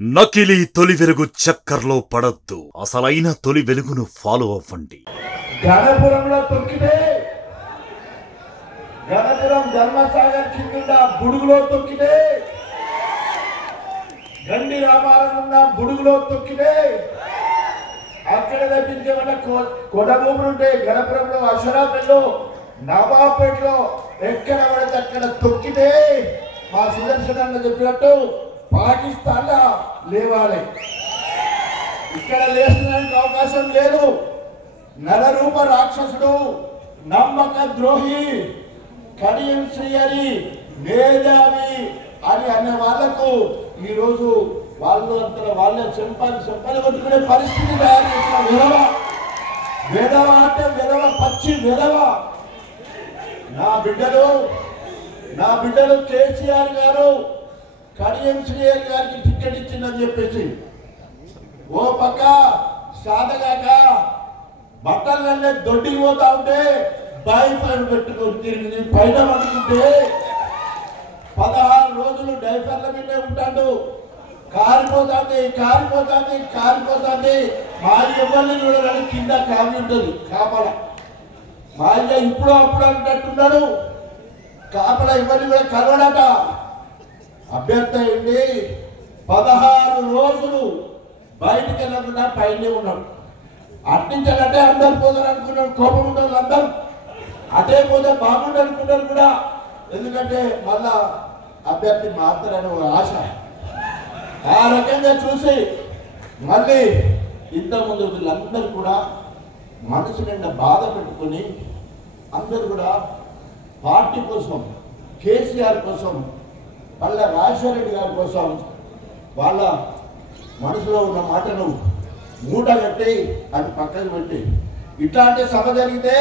నకిలీ తొలి వెలుగు చక్కర్లో పడొద్దు, అసలైన తొలి వెలుగును ఫాలో అవ్వండి. గణపురంలో తొక్కితే గణపురం ధర్మసాగర్ కింద బుడుగులో తొక్కితే గండి రామారం ఉన్న బుడుగులో తొక్కితే అక్కడ తప్పించేమన్నా కొడభూములు ఉంటే గణపురంలో అషరాపేటలో నవాపేటలో ఎక్కడ పడితే అక్కడ తొక్కితే మా సుదర్శన్ అన్న చెప్పినట్టు పాకిస్తాన్ లా లేవాలి. ఇక్కడ లేచడానికి అవకాశం లేదు. నరరూప రాక్షసుడు, నమ్మక ద్రోహి, కడియం శ్రీహరి, మేధావి అని అనే వాళ్లకు ఈ రోజు వాళ్ళు అంతా వాళ్ళే చెంపలు కొట్టుకునే పరిస్థితి తయారు చేసిన విధవ అంటే విధవ, పచ్చి విధవ. నా బిడ్డలు కేసీఆర్ గారు కడియం శ్రీహరి గారికి టికెట్ ఇచ్చిందని చెప్పేసి ఓ పక్క సాధగాక బట్టలన్నీ దొడ్డికి పోతా ఉంటే డైఫర్ పెట్టుకొని తిరిగి పైన పడుతుంటే 16 రోజులు డైఫర్ల మీదే ఉంటాడు. కారిపోతుంది. మా ఎవరిని చూడాలని కింద కావి ఉంటుంది కాపల. మా అయ్య ఇప్పుడు అప్పుడు అంటున్నాడు కాపల ఇవన్నీ కూడా కలవడట. అభ్యర్థి అయింది 16 రోజులు బయటికి వెళ్ళకుండా పైనే ఉన్నాడు. అట్టించాలంటే అందరు పోతారు అనుకున్నాడు. కోపం ఉంటారు అందరు, అదే పోతే బాగుండు అనుకున్నారు కూడా. ఎందుకంటే మళ్ళా అభ్యర్థి మారుతారని ఒక ఆశ. ఆ రకంగా చూసి మళ్ళీ ఇంతకుముందు వీళ్ళందరూ కూడా మనసు నిండా బాధ పెట్టుకుని అందరూ కూడా పార్టీ కోసం, కేసీఆర్ కోసం, మళ్ళా రాజశేఖర రెడ్డి గారి కోసం వాళ్ళ మనసులో ఉన్న మాటను మూట కట్టి అది పక్కన పెట్టి ఇట్లాంటి సభ జరిగితే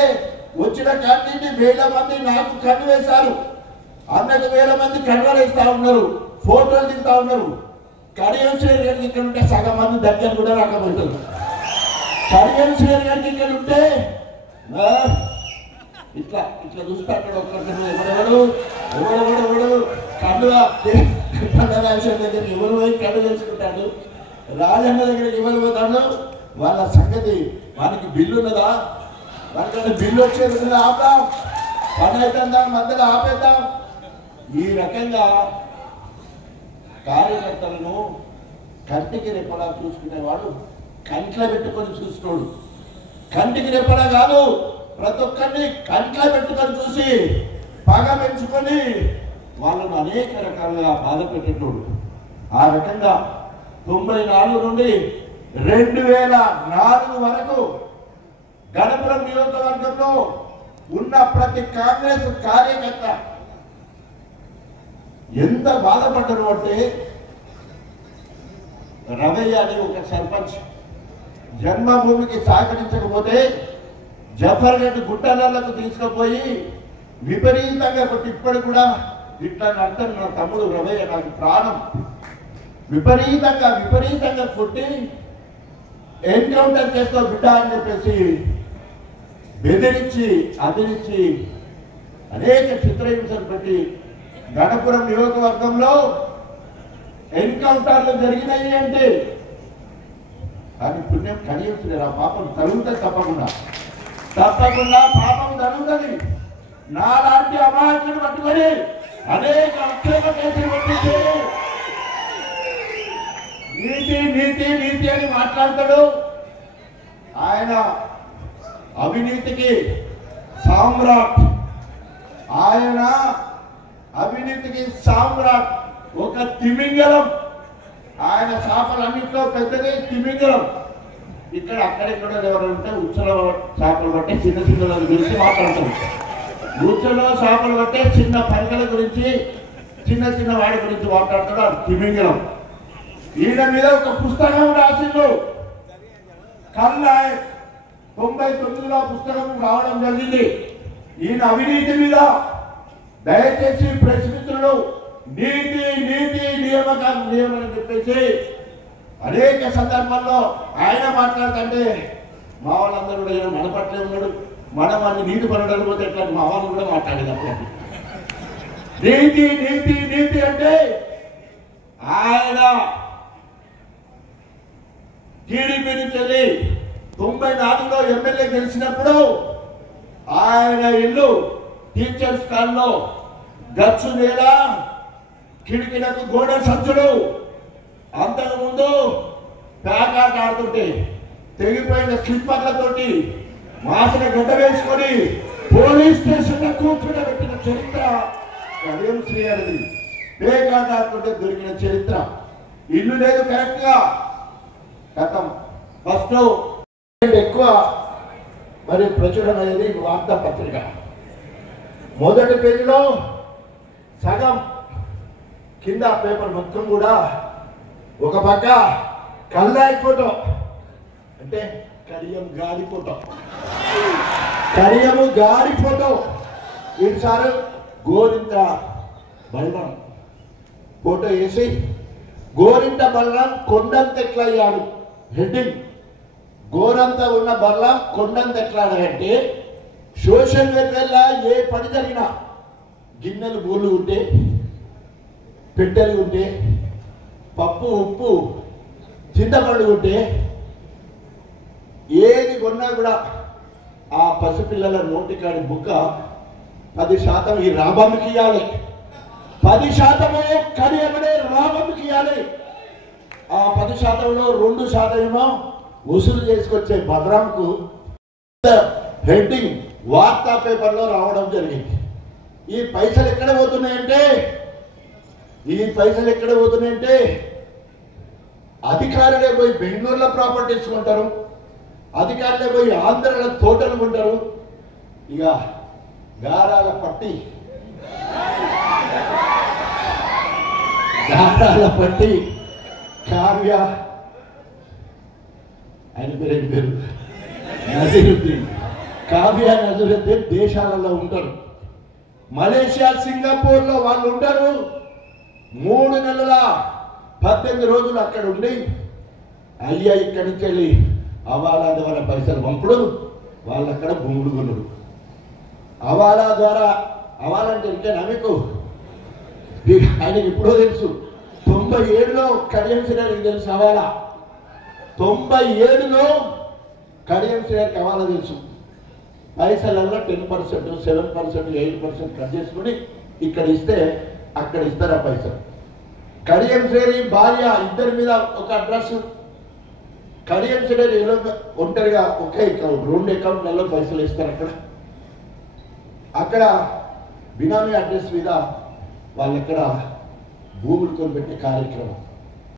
వచ్చిన క్యాండిడేట్ 1000 మంది నాకు కన్ను వేశారు. అన్నకు 1000 మంది కన్నులు వేస్తా ఉన్నారు, ఫోటోలు దిగుతా ఉన్నారు. కడియం శ్రీహరి గారికి ఇక్కడ ఉంటే సగం మంది దగ్గర కూడా రాకపోతుంది. కడియం శ్రీహరి గారికి ఇక్కడ ఉంటే ఇట్లా చూస్తే అక్కడ ఎవరెవడు కన్ను రాజశేఖర్ దగ్గర ఎవరు పోయి కన్ను తెలుసుకుంటాడు, రాజన్న దగ్గర ఎవరు పోతాడు, వాళ్ళ సంగతి. వానికి బిల్లు ఉన్నదా, వానికన్నా బిల్లు వచ్చేది ఆపుదాం, పని అవుతుందాం, మధ్యలో ఆపేద్దాం. ఈ రకంగా కార్యకర్తలను కంటికి రెప్పలా చూసుకునేవాడు కంట్లో పెట్టుకొని చూసుకోడు. కంటికి రెప్పలా కాదు, ప్రతి ఒక్కరిని కంట్లో పెట్టుకొని చూసి పగ పెంచుకొని వాళ్ళను అనేక రకాలుగా బాధ పెట్టేటోడు. ఆ రకంగా 94 నుండి 2004 వరకు గణపురం నియోజకవర్గంలో ఉన్న ప్రతి కాంగ్రెస్ కార్యకర్త ఎంత బాధపడ్డారు అంటే, రవయ్య అని ఒక సర్పంచ్ జన్మభూమికి సహకరించకపోతే జఫర్గఢ్ గుట్టలకు తీసుకుపోయి విపరీతంగా కొట్టి, ఇప్పటి కూడా ఇట్లా అర్థం నా తమ్ముడు రవయ్య నాకు ప్రాణం, విపరీతంగా కొట్టి ఎన్కౌంటర్ చేస్తావు బిడ్డ అని చెప్పేసి బెదిరించి అదిరించి అనేక చిత్రహింసలు పెట్టి గణపురం నియోజకవర్గంలో ఎన్కౌంటర్లు జరిగినాయి అంటే కానీ పుణ్యం కలిగించలేదు. ఆ పాపం తరుగుతుంది, తప్పకుండా పాపం తరుగుతుంది. నాలాంటి అమాయకుని పట్టుకొని అనేక అక్షర కేసులు పెట్టించి నీతి అని మాట్లాడతాడు. ఆయన అవినీతికి సామ్రాట్, ఒక తిమింగలం. ఆయన చేపలన్నింటిలో పెద్దది తిమింగలం. ఇక్కడ అక్కడెక్కడ ఎవరంటే ఉచ్చల చేపలు పట్టే చిన్న గురించి మాట్లాడతాం. ఉచ్చలో చేపలు పట్టే చిన్న పరికల గురించి, చిన్న వాడి గురించి మాట్లాడతాడు. అది తిమింగలం. ఈయన మీద ఒక పుస్తకం రాసిండు. కల్లాయ్ 99లో పుస్తకం రావడం జరిగింది. ఈయన అవినీతి మీద. దయచేసి ప్రెస్ మిత్రులు నీతి నియమని చెప్పేసి అనేక సందర్భాల్లో ఆయన మాట్లాడుతుంటే మా వాళ్ళందరూ కూడా ఈయన మన పట్లే ఉన్నాడు, మనం అన్ని నీతి పడడానికి పోతే ఎట్లా మా వాళ్ళు కూడా మాట్లాడేది. నీతి అంటే ఆయన టీడీపీ నుంచి వెళ్ళి 94లో ఎమ్మెల్యే గెలిచినప్పుడు ఆయన ఇల్లు టీచర్స్ కాల్లో గచ్చు నేల, కిటికీలకు గోడ సంచులు. అంతకుముందు ప్యాకాట్ ఆడుతుంటే తెగిపోయిన స్లిప్పర్లతోటి మాసిన గడ్డ వేసుకొని పోలీస్ స్టేషన్ లో కూర్చోబెట్టిన చరిత్ర కడియం శ్రీ గారిది. ప్యాకాట్ ఆడుతుంటే దొరికిన చరిత్ర. ఇల్లు లేదు కరెక్ట్ గా. గతం ఫస్ట్ ఎక్కువ మరి ప్రచురణ అనేది వార్తాపత్రిక. మొదటి పేజీలో సగం కింద పేపర్ మొత్తం కూడా ఒక పక్క కల్లాయి ఫోటో, అంటే కడియం గాడి ఫోటో, కడియము గాడి ఫోటో. ఈసారి గోరింట బలరాం ఫోటో వేసి గోరింట బలరాం కొండంత ఎట్లయ్యాడు హెడ్డింగ్. గోరంత ఉన్న బలరాం కొండంత ఎట్లాడంటే సోషల్ మీడియాలో ఏ పని జరిగినా గిన్నెలు బోర్లు ఉంటే, పెట్టెలు ఉంటే, పప్పు ఉప్పు చింతపండు ఉంటే, ఏది కొన్నా కూడా ఆ పసిపిల్లల నోటికాడి బుక్క 10% ఈ రాబంకి ఇవ్వాలి. 10% కడియమనే రాబంకి ఇవ్వాలి. ఆ 10%లో 2% ఏమో వసూలు చేసుకొచ్చే బలరాంకు హెడ్డింగ్ వార్తా పేపర్లో రావడం జరిగింది. ఈ పైసలు ఎక్కడ పోతున్నాయంటే అధికారులే పోయి బెంగళూరులో ప్రాపర్టీస్ కొంటారు, అధికారులే పోయి ఆంధ్రలో తోటలు కొంటారు. ఇక గారాల పట్టి కావ్య, ఆయన పేరు నజీరుద్దీన్, కావ్య నజీరుద్దీన్ దేశాలలో ఉంటారు. మలేషియా, సింగపూర్ లో వాళ్ళు ఉంటారు. 3 నెలల 18 రోజులు అక్కడ ఉండి అయ్యా ఇక్కడి నుంచి వెళ్ళి అవాలా ద్వారా పైసలు పంపుడు, వాళ్ళు అక్కడ భూములు కొనుడు. అవాలా ద్వారా, అవాలా అంటే ఇంకేనా మీకు? ఆయనకి ఇప్పుడో తెలుసు. 97లో కడియం శ్రీగారికి తెలుసు అవాలా. 97లో కడియం శ్రీగారికి అవాలా తెలుసు. పైసలలో 10%, 7%, 8% కట్ చేసుకుని ఇక్కడ ఇస్తే అక్కడ ఇస్తారు ఆ పైసలు. కడియం శ్రీ భార్య ఇద్దరి మీద ఒక అడ్రస్. కడియం శ్రీ ఒంటరిగా ఒకే అకౌంట్, 2 అకౌంట్లలో పైసలు ఇస్తారు. అక్కడ బినామీ అడ్రస్ మీద వాళ్ళక్కడ భూములు కొనిపెట్టే కార్యక్రమం.